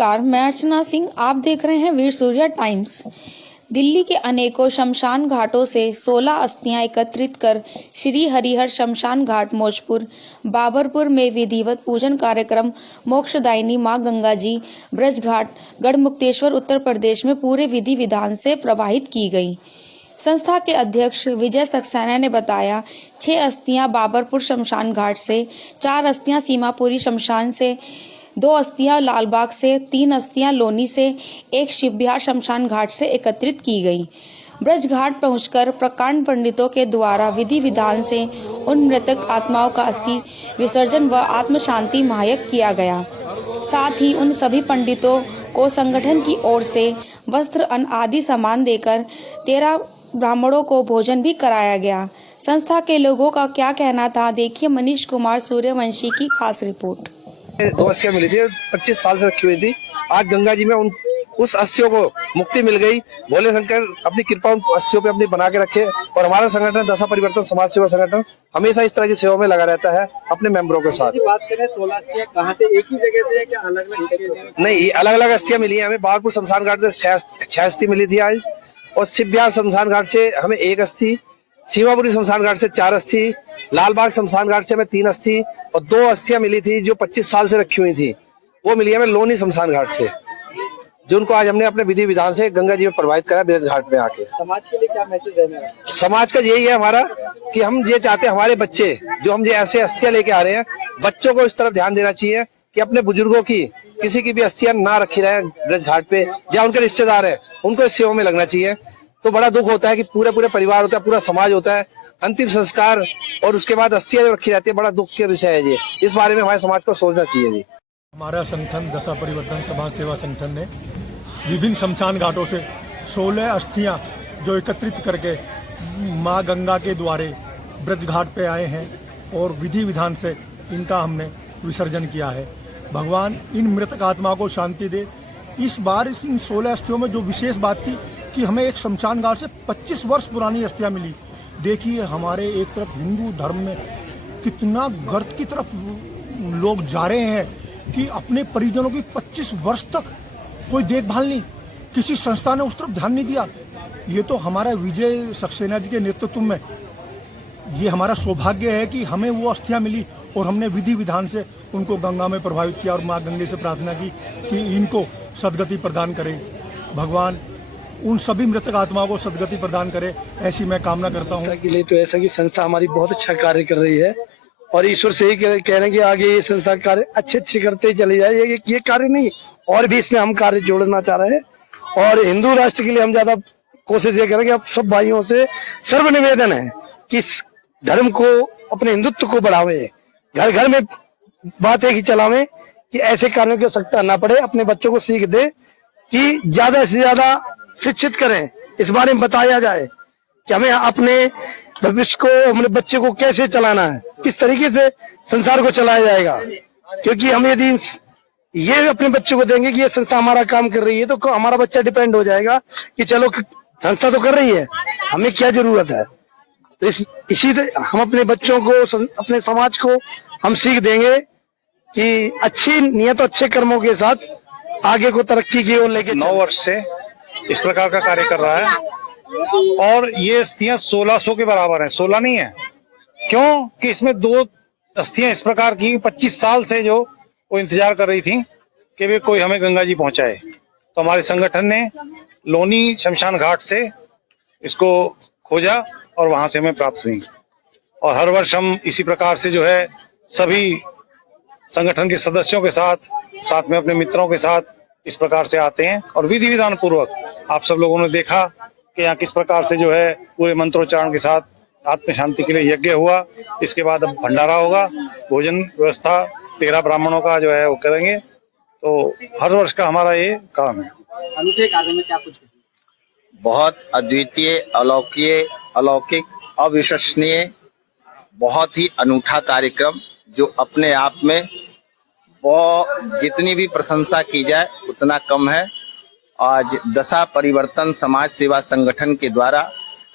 नमस्कार, मैं अर्चना सिंह। आप देख रहे हैं वीर सूर्या टाइम्स। दिल्ली के अनेकों शमशान घाटों से 16 अस्थियां एकत्रित कर श्री हरिहर शमशान घाट मौजपुर बाबरपुर में विधिवत पूजन कार्यक्रम मोक्षदायिनी मां गंगा जी ब्रज घाट गढ़मुक्तेश्वर उत्तर प्रदेश में पूरे विधि विधान से प्रवाहित की गई। संस्था के अध्यक्ष विजय सक्सेना ने बताया, 6 अस्थियां बाबरपुर शमशान घाट से, 4 अस्थियां सीमापुरी शमशान से, 2 अस्थियां लालबाग से, 3 अस्थियां लोनी से, 1 शिवबिहार शमशान घाट से एकत्रित की गई। ब्रज घाट पहुंचकर प्रकांड पंडितों के द्वारा विधि विधान से उन मृतक आत्माओं का अस्थि विसर्जन व आत्म शांति महायज्ञ किया गया। साथ ही उन सभी पंडितों को संगठन की ओर से वस्त्र, अन्न आदि सामान देकर 13 ब्राह्मणों को भोजन भी कराया गया। संस्था के लोगों का क्या कहना था, देखिए मनीष कुमार सूर्यवंशी की खास रिपोर्ट। 2 अस्थियां मिली थी, 25 साल से रखी हुई थी। आज गंगा जी में उस अस्थियों को मुक्ति मिल गई। भोले शंकर अपनी कृपा उन अस्थियों पे अपनी बना के रखे। और हमारा संगठन दशा परिवर्तन समाज सेवा संगठन हमेशा इस तरह की सेवा में लगा रहता है अपने मेंबरों के साथ। बात करें 16 अस्थियां कहाँ से, एक ही जगह से है क्या अलग अलग? नहीं, अलग अलग अस्थियां मिली है हमें। बागपुर शमशान घाट से 6 अस्थि मिली थी आज, और शिवबिहार शमशान घाट से हमें 1 अस्थि, सीमापुरी शमशान घाट से 4 अस्थि, लालबाग शमशान घाट से हमें 3 अस्थि, और 2 अस्थियां मिली थी जो 25 साल से रखी हुई थी, वो मिली हमें लोनी शमशान घाट से, जिनको आज हमने अपने विधि विधान से गंगा जी में प्रवाहित करा ब्रज घाट में आके। समाज के लिए क्या मैसेज है मेरा? समाज का यही है हमारा कि हम ये चाहते हैं हमारे बच्चे जो हम ये ऐसे अस्थियां लेके आ रहे हैं, बच्चों को इस तरफ ध्यान देना चाहिए कि अपने बुजुर्गों की किसी की भी अस्थियां ना रखी रहे ब्रज घाट पे, जहाँ उनके रिश्तेदार है उनको इस सेवा में लगना चाहिए। तो बड़ा दुख होता है कि पूरे परिवार होता है, पूरा समाज होता है, अंतिम संस्कार और उसके बाद अस्थियां रखी जाती है। बड़ा दुख के विषय है ये, इस बारे में हमारे समाज को सोचना चाहिए जी। हमारा संगठन दशा परिवर्तन समाज सेवा संगठन ने विभिन्न शमशान घाटों से 16 अस्थियां जो एकत्रित करके मां गंगा के द्वारे ब्रज घाट पे आए हैं और विधि विधान से इनका हमने विसर्जन किया है। भगवान इन मृतक आत्मा को शांति दे। इस बार इन 16 अस्थियों में जो विशेष बात थी कि हमें एक शमशान घाट से 25 वर्ष पुरानी अस्थियां मिली। देखिए, हमारे एक तरफ हिंदू धर्म में कितना गर्त की तरफ लोग जा रहे हैं कि अपने परिजनों की 25 वर्ष तक कोई देखभाल नहीं, किसी संस्था ने उस तरफ ध्यान नहीं दिया। ये तो हमारा विजय सक्सेना जी के नेतृत्व में ये हमारा सौभाग्य है कि हमें वो अस्थियां मिली और हमने विधि विधान से उनको गंगा में प्रभावित किया और माँ गंगे से प्रार्थना की कि इनको सदगति प्रदान करें। भगवान उन सभी मृतक आत्माओं को सदगति प्रदान करे, ऐसी मैं कामना करता हूँ। के लिए तो ऐसा कि संस्था हमारी बहुत अच्छा कार्य कर रही है और ईश्वर से ही कह रहे हैं कि आगे ये संस्था कार्य अच्छे करते चले जाए। ये कार्य नहीं, और भी इसमें हम कार्य जोड़ना चाह रहे हैं। और हिंदू राष्ट्र के लिए हम ज्यादा कोशिश ये करें कि अब सब भाइयों से सर्व निवेदन है कि धर्म को, अपने हिंदुत्व को बढ़ावे, घर घर में बातें ही चलावे कि ऐसे कार्यों की आवश्यकता ना पड़े। अपने बच्चों को सीख दे कि ज्यादा से ज्यादा शिक्षित करें, इस बारे में बताया जाए कि हमें अपने भविष्य को, अपने बच्चे को कैसे चलाना है, किस तरीके से संसार को चलाया जाएगा। क्योंकि हम यदि ये अपने बच्चे को देंगे कि ये संस्था हमारा काम कर रही है, तो हमारा बच्चा डिपेंड हो जाएगा कि चलो संस्था तो कर रही है, हमें क्या जरूरत है। तो इसी हम अपने बच्चों को, अपने समाज को हम सीख देंगे कि अच्छी नियत, अच्छे कर्मों के साथ आगे को तरक्की की ओर लेके। 9 वर्ष से इस प्रकार का कार्य कर रहा है और ये अस्थियां 1600 के बराबर हैं, 16 नहीं है। क्यों कि इसमें 2 अस्थियां इस प्रकार की 25 साल से जो वो इंतजार कर रही थी कि वे कोई हमें गंगा जी पहुंचाए, तो हमारे संगठन ने लोनी शमशान घाट से इसको खोजा और वहां से हमें प्राप्त हुई। और हर वर्ष हम इसी प्रकार से जो है सभी संगठन के सदस्यों के साथ में अपने मित्रों के साथ इस प्रकार से आते हैं और विधि विधान पूर्वक आप सब लोगों ने देखा कि यहाँ किस प्रकार से जो है पूरे मंत्रोच्चारण के साथ आत्म शांति के लिए यज्ञ हुआ। इसके बाद अब भंडारा होगा, भोजन व्यवस्था 13 ब्राह्मणों का जो है वो करेंगे। तो हर वर्ष का हमारा ये काम है। में क्या कुछ बहुत अद्वितीय, अलौकिक, अविश्वसनीय, बहुत ही अनूठा कार्यक्रम जो अपने आप में वो जितनी भी प्रशंसा की जाए उतना कम है। आज दशा परिवर्तन समाज सेवा संगठन के द्वारा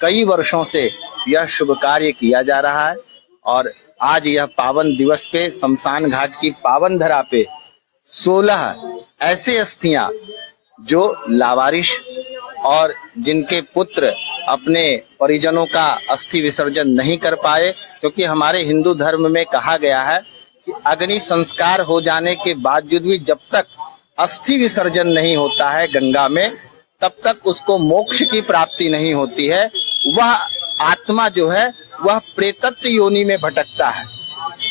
कई वर्षों से यह शुभ कार्य किया जा रहा है और आज यह पावन दिवस पे शमशान घाट की पावन धरा पे 16 ऐसे अस्थियां जो लावारिश और जिनके पुत्र अपने परिजनों का अस्थि विसर्जन नहीं कर पाए, क्योंकि हमारे हिंदू धर्म में कहा गया है कि अग्नि संस्कार हो जाने के बावजूद भी जब तक अस्थि विसर्जन नहीं होता है गंगा में, तब तक उसको मोक्ष की प्राप्ति नहीं होती है। वह आत्मा जो है वह प्रेतत्व योनि में भटकता है।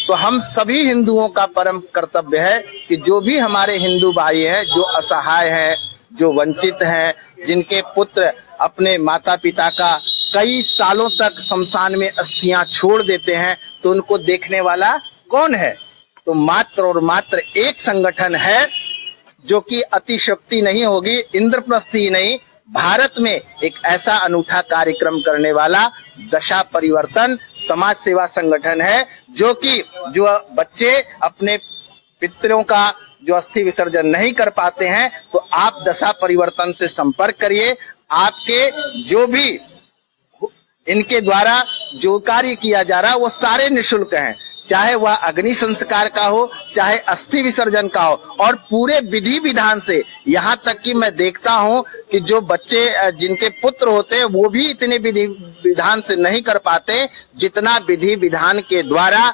तो हम सभी हिंदुओं का परम कर्तव्य है कि जो भी हमारे हिंदू भाई हैं, जो असहाय हैं, जो वंचित हैं, जिनके पुत्र अपने माता पिता का कई सालों तक शमशान में अस्थियां छोड़ देते हैं, तो उनको देखने वाला कौन है? तो मात्र और मात्र एक संगठन है जो कि अतिशक्ति नहीं होगी, इंद्रप्रस्थ ही नहीं, भारत में एक ऐसा अनूठा कार्यक्रम करने वाला दशा परिवर्तन समाज सेवा संगठन है, जो कि जो बच्चे अपने पितरों का जो अस्थि विसर्जन नहीं कर पाते हैं, तो आप दशा परिवर्तन से संपर्क करिए। आपके जो भी इनके द्वारा जो कार्य किया जा रहा है वो सारे निःशुल्क हैं, चाहे वह अग्नि संस्कार का हो, चाहे अस्थि विसर्जन का हो, और पूरे विधि विधान से। यहाँ तक कि मैं देखता हूँ कि जो बच्चे जिनके पुत्र होते हैं वो भी इतने विधि विधान से नहीं कर पाते जितना विधि विधान के द्वारा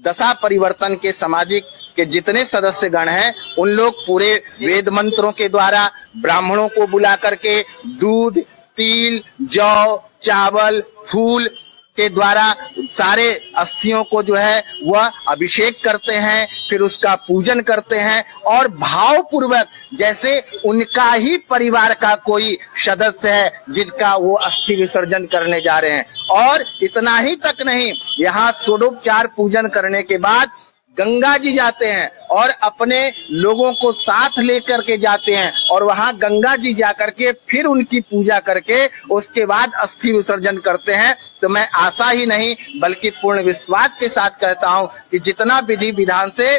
दशा परिवर्तन के सामाजिक के जितने सदस्य गण हैं उन लोग पूरे वेद मंत्रों के द्वारा ब्राह्मणों को बुला करके दूध, तिल, जौ, चावल, फूल के द्वारा सारे अस्थियों को जो है वह अभिषेक करते हैं, फिर उसका पूजन करते हैं, और भाव पूर्वक जैसे उनका ही परिवार का कोई सदस्य है जिनका वो अस्थि विसर्जन करने जा रहे हैं। और इतना ही तक नहीं, यहाँ षोडोपचार पूजन करने के बाद गंगा जी जाते हैं और अपने लोगों को साथ लेकर के जाते हैं, और वहां गंगा जी जाकर के फिर उनकी पूजा करके उसके बाद अस्थि विसर्जन करते हैं। तो मैं आशा ही नहीं बल्कि पूर्ण विश्वास के साथ कहता हूं कि जितना विधि विधान से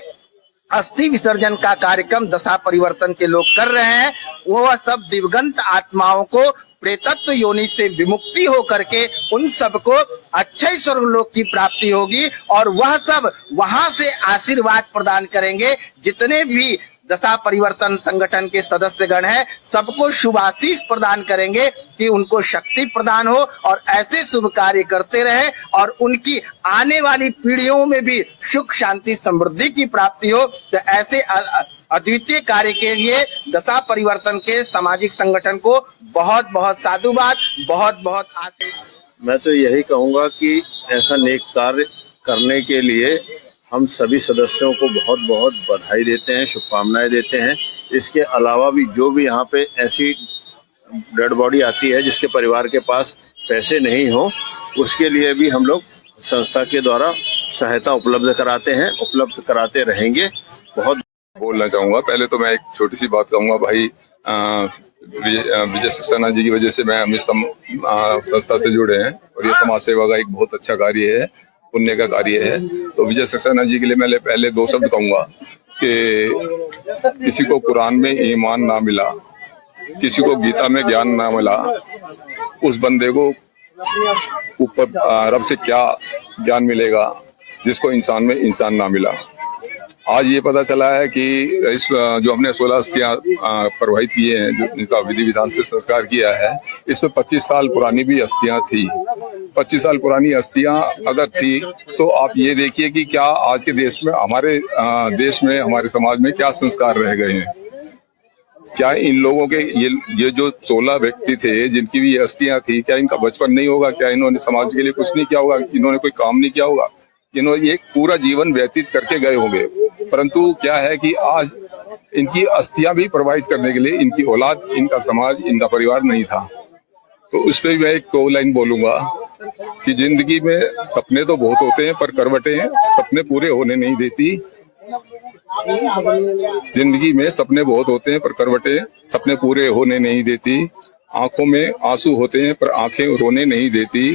अस्थि विसर्जन का कार्यक्रम दशा परिवर्तन के लोग कर रहे हैं, वो सब दिवंगत आत्माओं को प्रेतत्व योनि से विमुक्ति हो करके उन सबको अच्छे स्वर्गलोक की प्राप्ति होगी, और वह सब वहां से आशीर्वाद प्रदान करेंगे। जितने भी दशा परिवर्तन संगठन के सदस्यगण हैं सबको शुभ आशीष प्रदान करेंगे कि उनको शक्ति प्रदान हो और ऐसे शुभ कार्य करते रहे, और उनकी आने वाली पीढ़ियों में भी सुख शांति समृद्धि की प्राप्ति हो। तो ऐसे अद्वितीय कार्य के लिए दशा परिवर्तन के सामाजिक संगठन को बहुत बहुत साधुवाद, बहुत बहुत आशीष। मैं तो यही कहूंगा कि ऐसा नेक कार्य करने के लिए हम सभी सदस्यों को बहुत बहुत बधाई देते हैं, शुभकामनाएं देते हैं। इसके अलावा भी जो भी यहाँ पे ऐसी डेड बॉडी आती है जिसके परिवार के पास पैसे नहीं हो, उसके लिए भी हम लोग संस्था के द्वारा सहायता उपलब्ध कराते हैं, उपलब्ध कराते रहेंगे। बहुत बोलना चाहूंगा। पहले तो मैं एक छोटी सी बात कहूंगा, भाई विजय सक्सेना जी की वजह से मैं हम इस संस्था से जुड़े हैं, और ये समाज सेवा का एक बहुत अच्छा कार्य है, पुण्य का कार्य है। तो विजय सक्सेना जी के लिए मैं पहले दो शब्द कहूंगा कि किसी को कुरान में ईमान ना मिला, किसी को गीता में ज्ञान ना मिला, उस बंदे को ऊपर रब से क्या ज्ञान मिलेगा जिसको इंसान में इंसान ना मिला। आज ये पता चला है कि इस जो हमने 16 अस्थियां प्रवाहित किए हैं, जो इनका विधि विधान से संस्कार किया है, इसमें 25 साल पुरानी भी अस्थियां थी। 25 साल पुरानी अस्थियां अगर थी तो आप ये देखिए कि क्या आज के देश में, हमारे देश में, हमारे समाज में क्या संस्कार रह गए हैं। क्या इन लोगों के ये जो 16 व्यक्ति थे जिनकी भी अस्थियां थी, क्या इनका बचपन नहीं होगा? क्या इन्होंने समाज के लिए कुछ नहीं किया होगा? इन्होंने कोई काम नहीं किया होगा? इन्होंने एक पूरा जीवन व्यतीत करके गए होंगे, परंतु क्या है कि आज इनकी अस्थियां भी प्रवाहित करने के लिए इनकी औलाद, इनका समाज, इनका परिवार नहीं था। तो उस पर मैं एक दो लाइन बोलूंगा कि जिंदगी में सपने तो बहुत होते हैं पर करवटें सपने पूरे होने नहीं देती। जिंदगी में सपने बहुत होते हैं पर करवटें सपने पूरे होने नहीं देती। आंखों में आंसू होते हैं पर आंखें रोने नहीं देती।